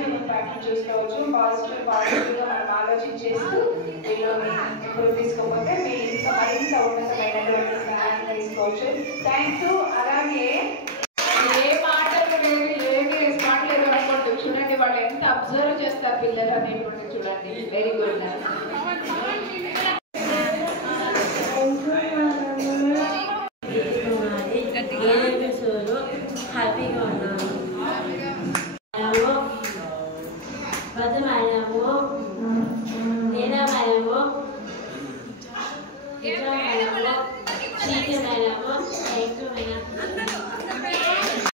Positive impact చూసుకోవచ్చు. పాజిటివ్గా మనం ఆలోచించేస్తూ వీళ్ళని ఇంప్రూవ్ తీసుకోకపోతే మీరు ఇంకా మరింత ఉన్నతమైనటువంటి స్థానాన్ని తీసుకోవచ్చు. Thank you. అలాగే ఏ మాటలు లేదు, ఏమి రెస్పాండ్ లేదు అనుకోండి. చూడండి వాళ్ళు ఎంత అబ్జర్వ్ చేస్తారు పిల్లలు అనేటువంటి. చూడండి, వెరీ గుడ్. హ్యాపీగా ఉన్నాను.